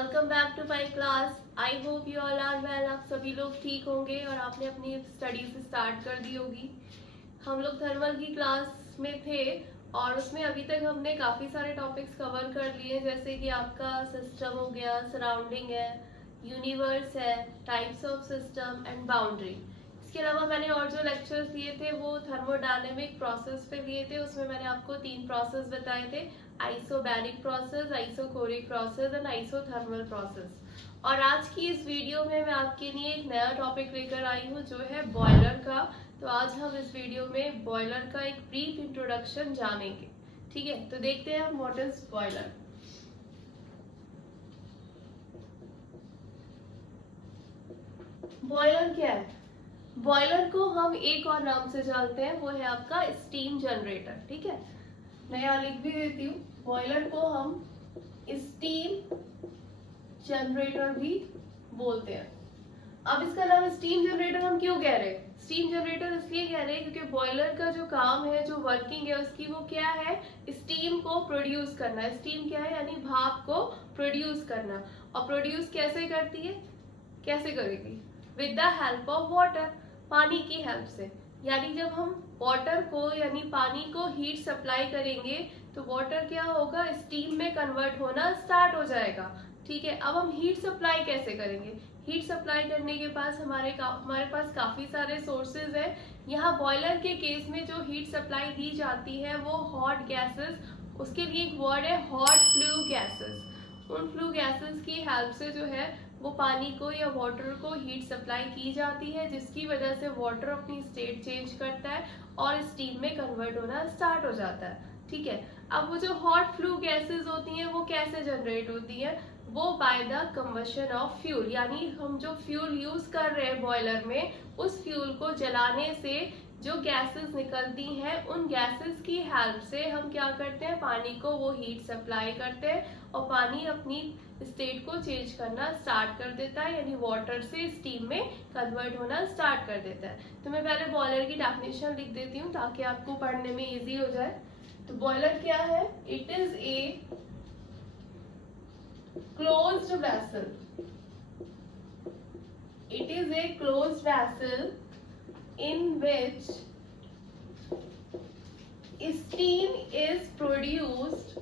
Welcome back to my class. I hope you all are well. आप सभी लोग ठीक होंगे और आपने अपनी स्टडीज स्टार्ट कर दी होगी। हम लोग थर्मल की क्लास में थे और उसमें अभी तक हमने काफ़ी सारे टॉपिक्स कवर कर लिए, जैसे कि आपका सिस्टम हो गया, सराउंडिंग है, यूनिवर्स है, types of system and boundary. इसके अलावा मैंने और जो लेक्चर्स लिए थे वो थर्मोडायनेमिक प्रोसेस पे लिए थे। उसमें मैंने आपको 3 प्रोसेस बताए थे, isobaric process, isochoric process and isothermal process. और आज की इस वीडियो में मैं आपके लिए एक नया टॉपिक लेकर आई हूँ जो है बॉयलर का। तो आज हम इस वीडियो में बॉयलर का एक ब्रीफ इंट्रोडक्शन जानेंगे। ठीक है, तो देखते हैं हम व्हाट इज बॉयलर। बॉयलर क्या है? बॉयलर को हम एक और नाम से जानते हैं, वो है आपका स्टीम जनरेटर। ठीक है, मैं यहाँ लिख भी देती हूँ, बॉयलर को हम स्टीम जनरेटर भी बोलते हैं। अब इसका नाम स्टीम जनरेटर हम क्यों कह रहे हैं? स्टीम जनरेटर इसलिए कह रहे हैं क्योंकि बॉयलर का जो काम है, जो वर्किंग है उसकी, वो क्या है? स्टीम को प्रोड्यूस करना। स्टीम क्या है? यानी भाप को प्रोड्यूस करना। और प्रोड्यूस कैसे करती है? कैसे करेगी? With the help of water, पानी की हेल्प से। यानी जब हम वाटर को यानी पानी को हीट सप्लाई करेंगे तो वाटर क्या होगा? स्टीम में कन्वर्ट होना स्टार्ट हो जाएगा। ठीक है, अब हम हीट सप्लाई कैसे करेंगे? हीट सप्लाई करने के पास हमारे पास काफी सारे सोर्सेज है। यहाँ बॉयलर के केस में जो हीट सप्लाई दी जाती है वो हॉट गैसेस, उसके लिए एक वर्ड है हॉट फ्लू गैसेस। उन फ्लू गैसेस की हेल्प से जो है वो पानी को या वाटर को हीट सप्लाई की जाती है, जिसकी वजह से वाटर अपनी स्टेट चेंज करता है और स्टीम में कन्वर्ट होना स्टार्ट हो जाता है। ठीक है, अब वो जो हॉट फ्लू गैसेस होती हैं वो कैसे जनरेट होती हैं? वो by the combustion of fuel, यानी हम जो फ्यूल यूज कर रहे हैं बॉयलर में, उस फ्यूल को जलाने से जो गैसेस निकलती हैं, उन गैसेस की हेल्प से हम क्या करते हैं? पानी को वो हीट सप्लाई करते हैं और पानी अपनी स्टेट को चेंज करना स्टार्ट कर देता है, यानी वाटर से स्टीम में कन्वर्ट होना स्टार्ट कर देता है। तो मैं पहले बॉयलर की डेफिनेशन लिख देती हूँ ताकि आपको पढ़ने में इजी हो जाए। तो बॉयलर क्या है? It is a closed vessel. It is a closed vessel in which steam is produced.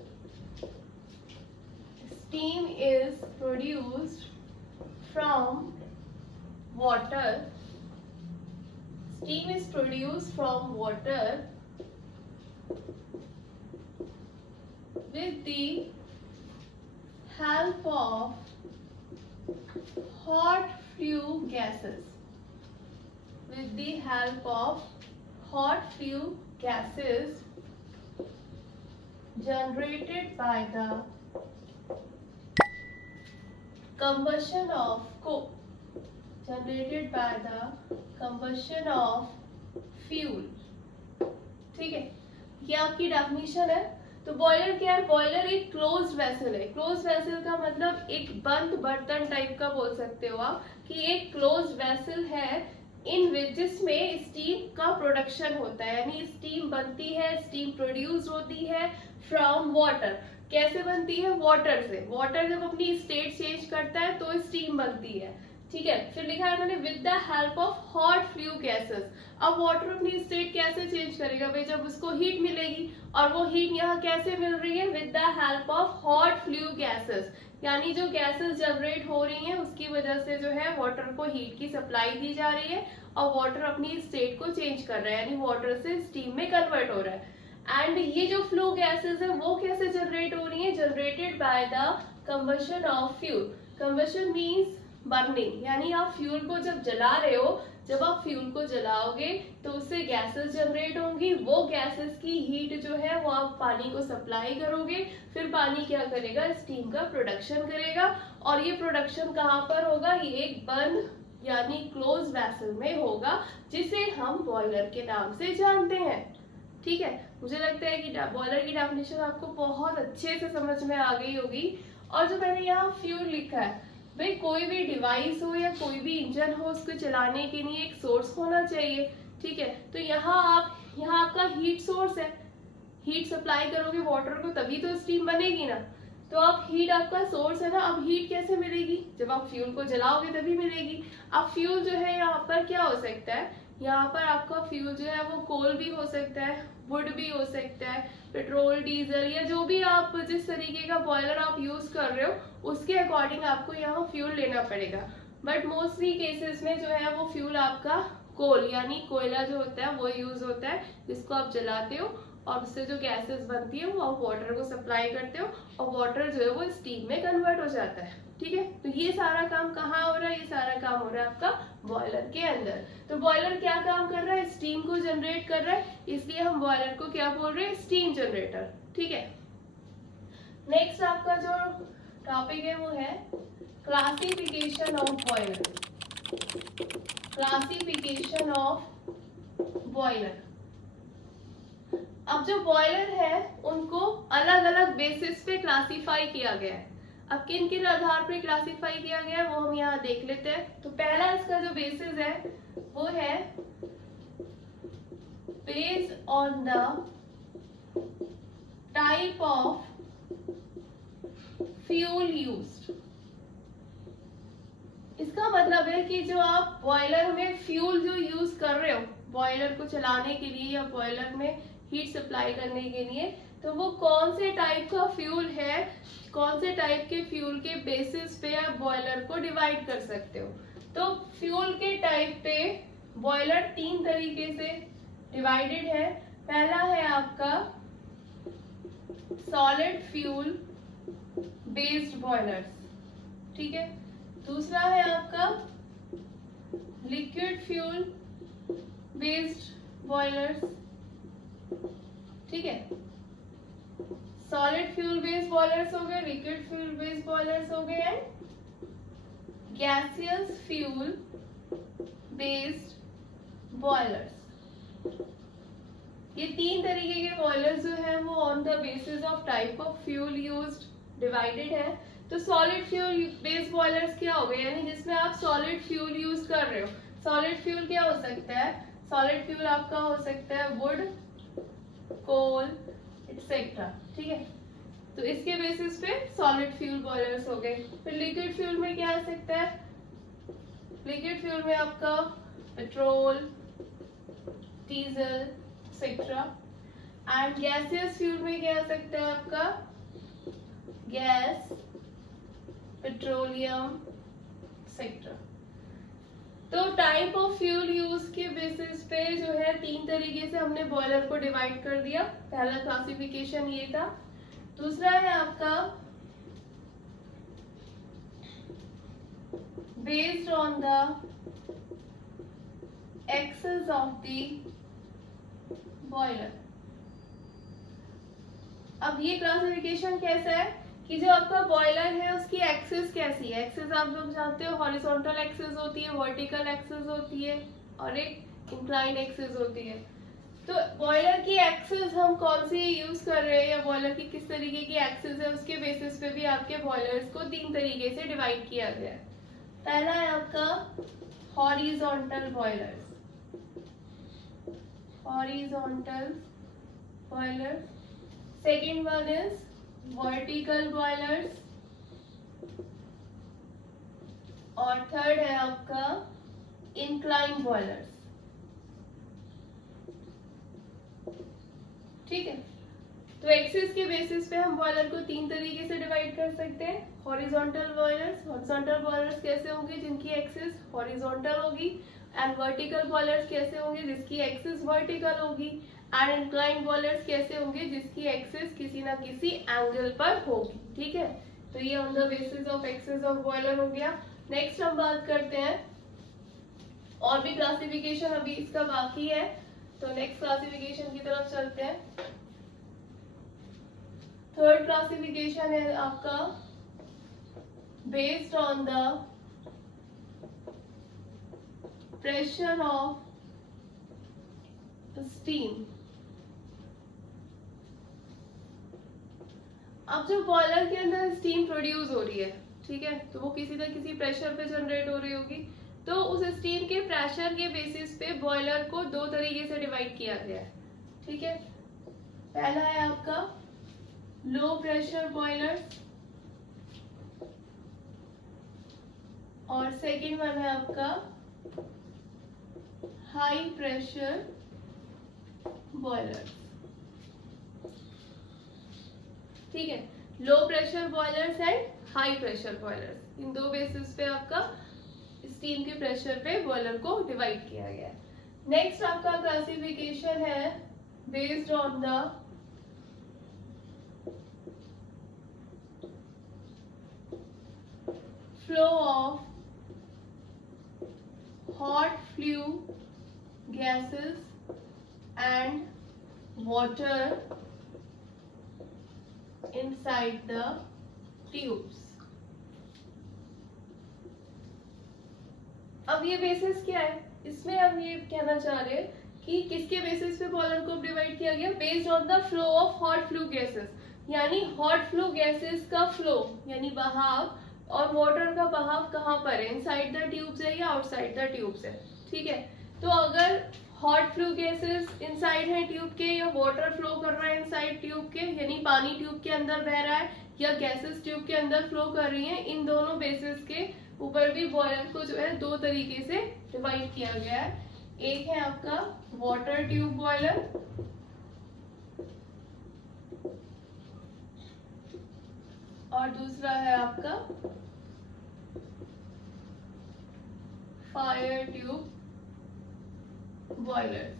Steam is produced from water. Steam is produced from water with the help of hot flue gases. With the help of hot flue gases generated by the combustion of fuel. ठीक है, ये आपकी definition है। तो boiler क्या है? Boiler एक closed vessel है। क्लोज्ड वेसल का मतलब एक बंद बर्तन टाइप का बोल सकते हो आप, कि एक क्लोज्ड वेसल है इन विच, जिसमें स्टीम का प्रोडक्शन होता है, यानी स्टीम बनती है, स्टीम प्रोड्यूस होती है फ्रॉम वाटर। कैसे बनती है? वाटर से। वाटर जब अपनी स्टेट चेंज करता है तो स्टीम बनती है। ठीक है, फिर लिखा है मैंने with the help of hot flue gases. अब वाटर अपनी स्टेट कैसे चेंज करेगा भाई? जब उसको हीट मिलेगी, और वो हीट यहाँ कैसे मिल रही है? With the help of hot flue gases, यानी जो गैसेस जनरेट हो रही हैं उसकी वजह से जो है वाटर को हीट की सप्लाई दी जा रही है और वाटर अपनी स्टेट को चेंज कर रहा है, यानी वाटर से स्टीम में कन्वर्ट हो रहा है। एंड ये जो फ्लू गैसेस है वो कैसे जनरेट हो रही है? Generated by the combustion of fuel. Combustion means burning, यानी आप फ्यूल को जब जला रहे हो, जब आप फ्यूल को जलाओगे तो उससे गैसेस जनरेट होंगी। वो गैसेस की हीट जो है वो आप पानी को सप्लाई करोगे, फिर पानी क्या करेगा? स्टीम का प्रोडक्शन करेगा। और ये प्रोडक्शन कहाँ पर होगा? ये एक बंद यानी क्लोज वेसल में होगा, जिसे हम बॉयलर के नाम से जानते हैं। ठीक है, मुझे लगता है कि बॉयलर की डेफिनेशन आपको बहुत अच्छे से समझ में आ गई होगी। और जो मैंने यहाँ फ्यूल लिखा है, भाई कोई भी डिवाइस हो या कोई भी इंजन हो, उसको चलाने के लिए एक सोर्स होना चाहिए। ठीक है, तो यहाँ आपका हीट सोर्स है, हीट सप्लाई करोगे वाटर को तभी तो स्टीम बनेगी ना। तो अब हीट आपका सोर्स है ना, अब हीट कैसे मिलेगी, जब आप फ्यूल को जलाओगे तभी मिलेगी। अब फ्यूल जो है यहाँ पर क्या हो सकता है, यहाँ पर आपका फ्यूल जो है वो कोल भी हो सकता है, वुड भी हो सकता है, पेट्रोल, डीजल, या जो भी आप जिस तरीके का बॉयलर आप यूज कर रहे हो उसके अकॉर्डिंग आपको यहाँ फ्यूल लेना पड़ेगा। बट मोस्टली केसेस में जो है वो फ्यूल आपका कोल यानी कोयला जो होता है वो यूज होता है, जिसको आप जलाते हो और उससे जो गैसेस बनती है वो आप वाटर को सप्लाई करते हो और वाटर जो है वो स्टीम में कन्वर्ट हो जाता है। ठीक है, तो ये सारा काम कहाँ हो रहा है, ये सारा काम हो रहा है आपका बॉयलर के अंदर। तो बॉयलर क्या काम कर रहा है, स्टीम को जनरेट कर रहा है, इसलिए हम बॉयलर को क्या बोल रहे हैं, स्टीम जनरेटर। ठीक है, नेक्स्ट आपका जो टॉपिक है वो है classification of boiler. Classification of boiler. अब जो बॉयलर है उनको अलग अलग बेसिस पे क्लासिफाई किया गया है। अब किन किन आधार पे क्लासिफाई किया गया है वो हम यहाँ देख लेते हैं। तो पहला इसका जो बेसिस है वो है based on the type of fuel used. इसका मतलब है कि जो आप बॉयलर में फ्यूल जो यूज कर रहे हो बॉयलर को चलाने के लिए या बॉयलर में हीट सप्लाई करने के लिए, तो वो कौन से टाइप का फ्यूल है, कौन से टाइप के फ्यूल के बेसिस पे आप बॉयलर को डिवाइड कर सकते हो। तो फ्यूल के टाइप पे बॉयलर 3 तरीके से डिवाइडेड है। पहला है आपका सॉलिड फ्यूल बेस्ड बॉयलर्स, ठीक है। दूसरा है आपका लिक्विड फ्यूल बेस्ड बॉयलर्स, ठीक है। सॉलिड फ्यूल बेस्ड बॉयलर्स हो गए, लिक्विड फ्यूल बेस्ड बॉयलर्स हो गए, and gaseous fuel based boilers. ये 3 तरीके के बॉयलर्स जो है वो on the basis of type of fuel used divided है। तो सॉलिड फ्यूल बेस्ड बॉयलर्स क्या हो गए, यानी जिसमें आप सॉलिड फ्यूल यूज कर रहे हो। सॉलिड फ्यूल क्या हो सकता है, सॉलिड फ्यूल आपका हो सकता है वुड, कोल एक्सेट्रा, ठीक है। तो इसके बेसिस पे सॉलिड फ्यूल बॉयलर्स हो गए। फिर लिक्विड फ्यूल में क्या आ सकता है, लिक्विड फ्यूल में आपका petrol, diesel etcetera. And gaseous fuel में क्या आ सकता है आपका गैस, पेट्रोलियम एक्सेट्रा। तो टाइप ऑफ फ्यूल यूज के बेसिस पे जो है 3 तरीके से हमने बॉयलर को डिवाइड कर दिया। पहला क्लासिफिकेशन ये था। दूसरा है आपका based on the axis of the boiler. अब ये क्लासिफिकेशन कैसा है कि जो आपका बॉयलर है उसकी एक्सिस कैसी है। एक्सिस आप लोग जानते हो, हॉरिजॉन्टल एक्सिस होती है, वर्टिकल एक्सिस होती है और एक इंक्लाइन एक्सिस होती है। तो बॉयलर की एक्सिस हम कौन सी यूज कर रहे हैं या बॉयलर की किस तरीके की एक्सिस है उसके बेसिस पे भी आपके बॉयलर्स को 3 तरीके से डिवाइड किया गया है। पहला है आपका horizontal boilers, horizontal boiler. Second one is vertical boilers और थर्ड है आपका इंक्लाइन बॉयलर्स, ठीक है। तो एक्सिस के बेसिस पे हम बॉयलर को 3 तरीके से डिवाइड कर सकते हैं। हॉरिजॉन्टल बॉयलर्स, हॉरिजॉन्टल बॉयलर्स कैसे होंगे जिनकी एक्सिस हॉरिजॉन्टल होगी, एंड वर्टिकल बॉयलर्स कैसे होंगे जिसकी एक्सिस वर्टिकल होगी, एंड इंक्लाइन बॉयलर्स कैसे होंगे जिसकी एक्सिस किसी ना किसी एंगल पर होगी, ठीक है। तो ये on the basis of axis of boiler हो गया। नेक्स्ट हम बात करते हैं, और भी क्लासिफिकेशन अभी इसका बाकी है, तो नेक्स्ट क्लासिफिकेशन की तरफ चलते हैं। थर्ड क्लासिफिकेशन है आपका based on the pressure of steam. अब जो बॉयलर के अंदर स्टीम प्रोड्यूस हो रही है, ठीक है, तो वो किसी न किसी प्रेशर पे जनरेट हो रही होगी। तो उस स्टीम के प्रेशर के बेसिस पे बॉयलर को 2 तरीके से डिवाइड किया गया है, ठीक है। पहला है आपका लो प्रेशर बॉयलर्स और सेकेंड वन है आपका हाई प्रेशर बॉयलर्स। ठीक है, low pressure boilers and high pressure boilers, इन दो बेसिस पे आपका स्टीम के प्रेशर पे बॉयलर को डिवाइड किया गया है। नेक्स्ट आपका क्लासिफिकेशन है based on the flow of hot flue gases and water inside the tubes। अब ये बेसिस क्या है, इसमें हम ये कहना चाह रहे हैं कि किसके बेसिस पे बॉयलर को डिवाइड किया गया, based on the flow of hot flue gases, यानी हॉट फ्लू गैसेस का फ्लो यानी बहाव और वाटर का बहाव कहाँ पर है, इनसाइड द ट्यूब्स है या आउटसाइड द ट्यूब्स है। ठीक है, तो अगर हॉट फ्लू गैसेस इनसाइड है ट्यूब के या वाटर फ्लो कर रहा है इनसाइड ट्यूब के, यानी पानी ट्यूब के अंदर बह रहा है या गैसेस ट्यूब के अंदर फ्लो कर रही है, इन दोनों बेसिस के ऊपर भी बॉयलर को जो है दो तरीके से डिवाइड किया गया है। एक है आपका वाटर ट्यूब बॉयलर और दूसरा है आपका फायर ट्यूब बॉयलर।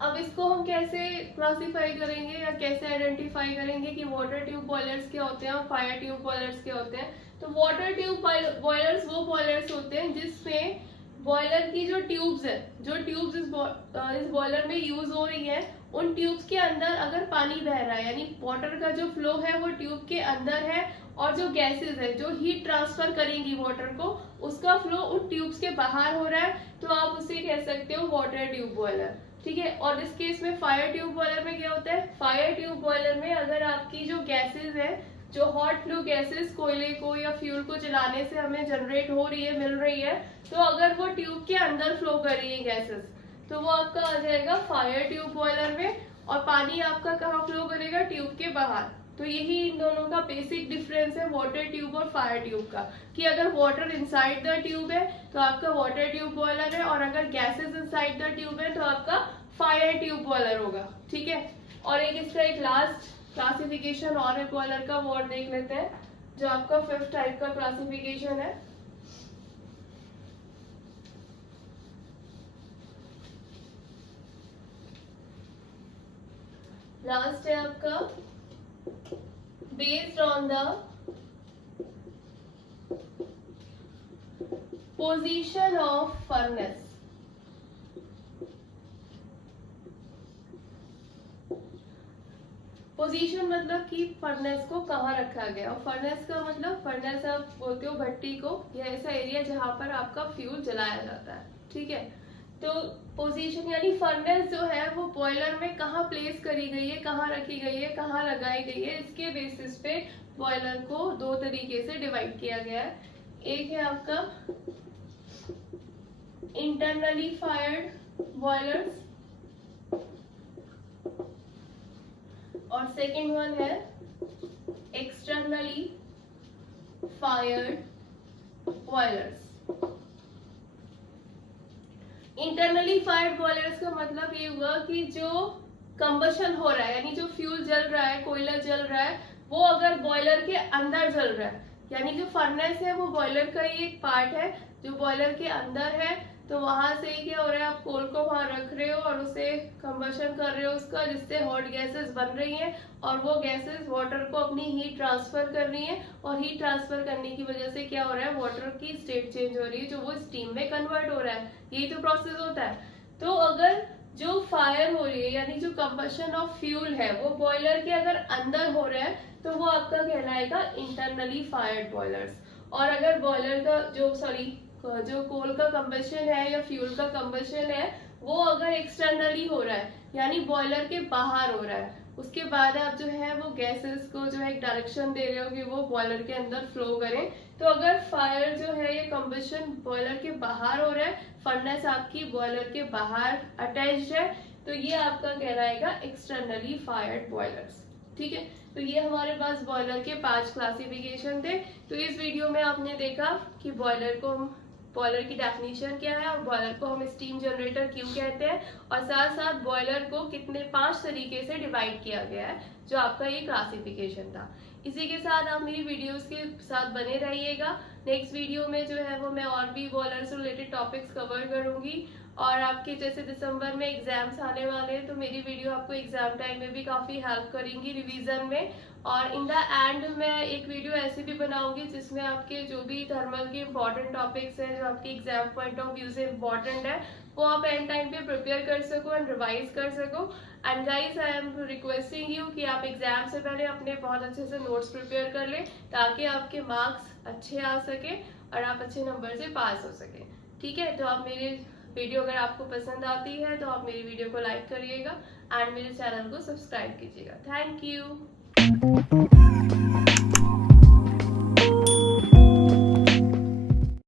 अब इसको हम कैसे क्लासिफाई करेंगे या कैसे आइडेंटिफाई करेंगे कि वाटर ट्यूब बॉयलर्स क्या होते हैं और फायर ट्यूब बॉयलर्स क्या होते हैं। तो वाटर ट्यूब बॉयलर्स वो बॉयलर्स होते हैं जिसमें बॉयलर की जो ट्यूब्स है, जो ट्यूब्स इस बॉयलर में यूज हो रही है, उन ट्यूब्स के अंदर अगर पानी बह रहा है यानी वाटर का जो फ्लो है वो ट्यूब के अंदर है, और जो गैसेस है जो हीट ट्रांसफर करेंगी वाटर को, उसका फ्लो उन ट्यूब्स के बाहर हो रहा है, तो आप उसे कह सकते हो वाटर ट्यूब बॉयलर। ठीक है, और इस केस में फायर ट्यूब बॉयलर में क्या होता है, फायर ट्यूब बॉयलर में अगर आपकी जो गैसेस है, जो हॉट फ्लू गैसेस कोयले को या फ्यूल को जलाने से हमें जनरेट हो रही है, मिल रही है, तो अगर वो ट्यूब के अंदर फ्लो कर रही है गैसेस, तो वो आपका आ जाएगा फायर ट्यूब बॉयलर में, और पानी आपका कहाँ फ्लो करेगा, ट्यूब के बाहर। तो यही इन दोनों का बेसिक डिफरेंस है वाटर ट्यूब और फायर ट्यूब का, कि अगर वाटर इनसाइड द ट्यूब है तो आपका वाटर ट्यूब बॉयलर है, और अगर गैसेस इनसाइड द ट्यूब है तो आपका फायर ट्यूब बॉयलर होगा। ठीक है, और इसका एक लास्ट क्लासिफिकेशन और है बॉयलर का, वो और देख लेते हैं, जो आपका 5th टाइप का क्लासिफिकेशन है। लास्ट है आपका based on the position of furnace. Position मतलब कि फर्नेस को कहाँ रखा गया, और फर्नेस का मतलब, फर्नेस आप बोलते हो भट्टी को, या ऐसा एरिया जहाँ पर आपका फ्यूल जलाया जाता है। ठीक है, तो पोजीशन यानी फर्नेस जो है वो बॉयलर में कहाँ प्लेस करी गई है, कहाँ रखी गई है, कहाँ लगाई गई है, इसके बेसिस पे बॉयलर को दो तरीके से डिवाइड किया गया है। एक है आपका इंटरनली फायर्ड बॉयलर्स और सेकेंड वन है externally fired boilers. Internally fired boilers का मतलब ये हुआ कि जो कंबशन हो रहा है, यानी जो फ्यूल जल रहा है, कोयला जल रहा है, वो अगर बॉयलर के अंदर जल रहा है, यानी जो फर्नेस है वो बॉयलर का ही एक पार्ट है जो बॉयलर के अंदर है, तो वहां से क्या हो रहा है, आप कोल को वहां रख रहे हो और उसे कंबशन कर रहे हो उसका, जिससे हॉट गैसेस बन रही हैं, और वो गैसेस वाटर को अपनी हीट ट्रांसफर कर रही हैं, और हीट ट्रांसफर करने की वजह से क्या हो रहा है, वाटर की स्टेट चेंज हो रही है, जो वो स्टीम में कन्वर्ट हो रहा है। यही तो प्रोसेस होता है। तो अगर जो फायर हो रही है यानी जो कंबशन ऑफ फ्यूल है वो बॉयलर के अगर अंदर हो रहा है, तो वो आपका कहलाएगा इंटरनली फायर्ड बॉयलर्स। और अगर बॉयलर का जो कोल का कंबशन है या फ्यूल का कंबशन है वो अगर एक्सटर्नली हो रहा है, यानी बॉयलर के बाहर हो रहा है, उसके बाद आप जो है वो गैसेस को जो है एक डायरेक्शन दे रहे हो कि वो बॉयलर के अंदर फ्लो करें। तो अगर फायर जो है ये कंबशन बॉयलर के बाहर हो रहा है, फर्नेस आपकी बॉयलर के बाहर अटैच्ड है, तो ये आपका कहलाएगा एक्सटर्नली फायर्ड बॉयलर्स। ठीक है। तो ये हमारे पास बॉयलर के 5 क्लासिफिकेशन थे। तो इस वीडियो में आपने देखा कि बॉयलर की डेफिनेशन क्या है और बॉयलर को हम स्टीम जनरेटर क्यों कहते हैं, और साथ साथ बॉयलर को कितने 5 तरीके से डिवाइड किया गया है, जो आपका ये क्लासिफिकेशन था। इसी के साथ आप मेरी वीडियोस के साथ बने रहिएगा। नेक्स्ट वीडियो में जो है वो मैं और भी बॉयलर से रिलेटेड टॉपिक्स कवर करूंगी। और आपके जैसे दिसंबर में एग्जाम्स आने वाले हैं, तो मेरी वीडियो आपको एग्जाम टाइम में भी काफ़ी हेल्प करेंगी रिवीजन में। और इन द एंड मैं एक वीडियो ऐसी भी बनाऊंगी जिसमें आपके जो भी थर्मल के इंपॉर्टेंट टॉपिक्स हैं, जो आपके एग्जाम पॉइंट ऑफ व्यू से इंपॉर्टेंट है, वो आप एंड टाइम पे प्रिपेयर कर सको एंड रिवाइज कर सको। And guys, I am requesting you कि आप एग्जाम से पहले अपने बहुत अच्छे से नोट्स प्रिपेयर कर लें, ताकि आपके मार्क्स अच्छे आ सके और आप अच्छे नंबर से पास हो सके। ठीक है, तो आप मेरी वीडियो अगर आपको पसंद आती है तो आप मेरी वीडियो को लाइक करिएगा एंड मेरे चैनल को सब्सक्राइब कीजिएगा। Thank you.